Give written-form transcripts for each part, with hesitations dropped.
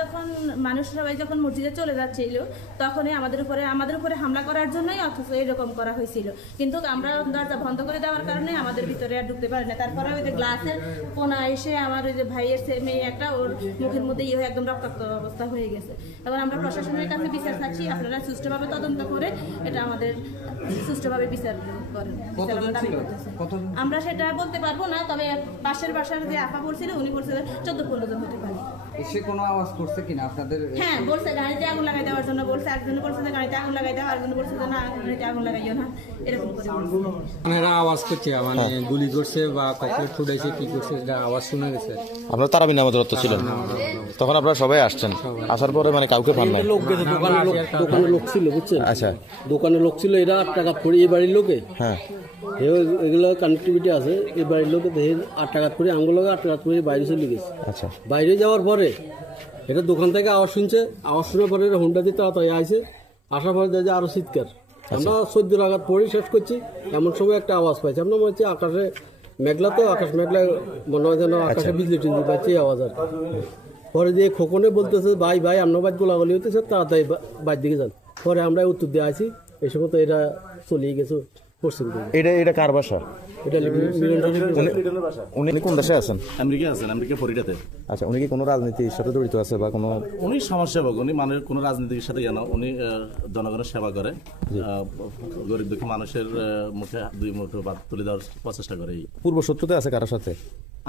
যখন মানুষ সবাই যখন মসজিদে চলে যাচ্ছিল তখনই আমাদের উপরে হামলা করার জন্যই অথচ এরকম করা হয়েছিল, কিন্তু আমরা দরজা বন্ধ করে দেওয়ার কারণে আমাদের ভিতরে আর ঢুকতে পারে না। তারপরে ওই যে গ্লাসের কোনা এসে আমার ওই যে ভাইয়ের মেয়ে একটা ওর মুখের মধ্যে ইয়ে হয়ে একদম রক্তাক্ত অবস্থা হয়ে গেছে। এখন আমরা প্রশাসনের কাছে বিচার চাচ্ছি, আপনারা সুষ্ঠুভাবে তদন্ত করে এটা আমাদের সুষ্ঠুভাবে বিচার করেন। আমরা সেটা বলতে পারবো না, তবে পাশের বাসার যে আপা পড়ছিল উনি বলছে 14-15 জন হতে পারে। এসে কোনো আওয়াজ করছে কিনা আপনাদের? হ্যাঁ বলছে গাড়িতে আগুন লাগাই দেওয়ার জন্য বলছে, একজন বলছে যে গাড়িতে আগুন লাগাই দেওয়া, আরেকজন বলছে যে না গাড়িতে আগুন লাগাইও না, এরকম করে এরা আওয়াজ করছে, মানে গুলি করছে বা ককটেল ছুটাইছে, কি করছে এটা আওয়াজ শোনা গেছে। আপনারা তারাবির নামাজে রত ছিলেন, তখন আপনারা সবাই আসছেন, আসার পরে মানে কাউকে পান নাই? দোকানের লোক ছিল বুঝছেন। আচ্ছা, দোকানের লোক ছিল, এরা 8 টাকা করে এই বাড়ির লোকে, হ্যাঁ এগুলো কানেক্টিভিটি আছে এই বাড়ির লোকে, 8 টাকা করে আঙুল 8 টাকা করে বাইরে চলে গেছে। আচ্ছা, বাইরে যাওয়ার পরে এটা দোকান থেকে আওয়াজ শুনছে, আওয়াজ শোনার পরে হুন্ডা দিয়ে তাড়াতাড়ি আসে, আসার পরে দেখে আরো চিৎকার। আমরা 14 আঘাত পরে শেষ করছি, এমন সময় একটা আওয়াজ পাইছি। আমরা মনে হচ্ছে আকাশে মেঘলা, তো আকাশ মেঘলা মনে হয় যেন আকাশে বিজলি টিজলি পাইছে এই আওয়াজ আর। পরে দিয়ে খোকনে বলতেছে ভাই ভাই আপনার বাইর গোলাগুলি হইতেছে, তাড়াতাড়ি বাইর দিকে যান। পরে আমরা উত্তর দিয়ে আসি, এই সময় তো এরা চলিয়ে গেছে পশ্চিম দিকে। এটা কার বাসা? এটা উনি কোন দেশে আছেন? আমেরিকা আছেন, আমেরিকা ফ্লোরিডাতে। আচ্ছা, উনি কি কোনো রাজনীতির সাথে জড়িত আছে বা কোনো? উনি সমাজসেবক, উনি মানুষের কোনো রাজনীতির সাথে জানো, উনি জনগণের সেবা করে, গরিব দুঃখী মানুষের মুখে 2 মুঠো ভাত তুলে দেওয়ার প্রচেষ্টা করে। পূর্ব শত্রুতা আছে কারোর সাথে?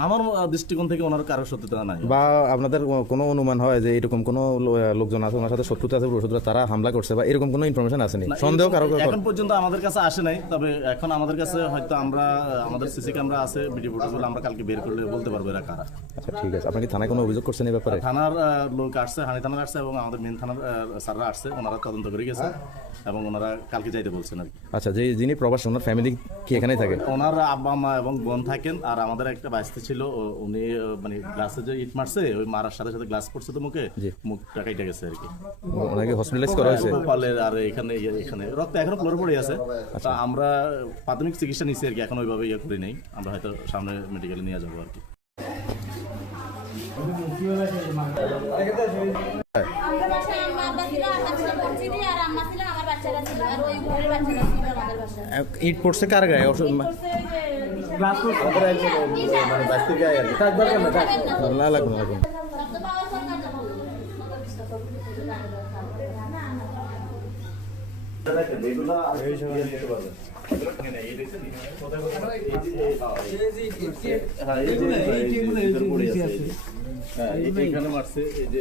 আমার দৃষ্টিকোণ থেকে ওনার কারোর শত্রুতা নাই। বা আপনাদের কোনো অনুমান হয় যে এরকম কোনো লোকজন আছে ওনার সাথে শত্রুতা আছে, পূর্ব শত্রুতা, তারা হামলা করছে বা এরকম কোনো ইনফরমেশন আসেনি? সন্দেহ কারো এখন পর্যন্ত আমাদের কাছে আসে নাই, তবে এখন আমাদের কাছে হয়তো আমাদের সিসি ক্যামেরা আছে, ভিডিও ফুটেজগুলো আমরা কালকে বের করলে বলতে পারবো এরা কারা। আচ্ছা ঠিক আছে, আপনি কি থানায় কোনো অভিযোগ করছেন এই ব্যাপারে? থানার লোক আসছে, হানি থানার আসছে এবং আমাদের মেন থানার স্যাররা আসছে, ওনারা তদন্ত করে গেছে এবং ওনারা কালকে যাইতে বলছেন আর কি। আচ্ছা, যিনি প্রবাসী ওনার ফ্যামিলি কি এখানেই থাকে? ওনার আব্বা মা এবং বোন থাকেন, আর আমাদের একটা বাইস্তি ছিল, উনি মানে গ্লাসে যে ইট মারছে, ওই মারার সাথে সাথে গ্লাস পড়ছে তো মুখে, মুখটা কেটে গেছে আর কি। ওনাকে হসপিটালাইজ করা হয়েছে? ফলের আর এখানে রক্ত এখনো ফ্লোরে পড়ে আছে। তা আমরা প্রাথমিক চিকিৎসা নিচ্ছি আর কি, এখন ওইভাবে ইয়ে করি নেই, আমরা হয়তো সামনে মেডিকেলে নিয়ে যাবো আর কি। ইট পড়ছে কার গায়ে? লাগুন লাগুন। এখানে মারছে এই যে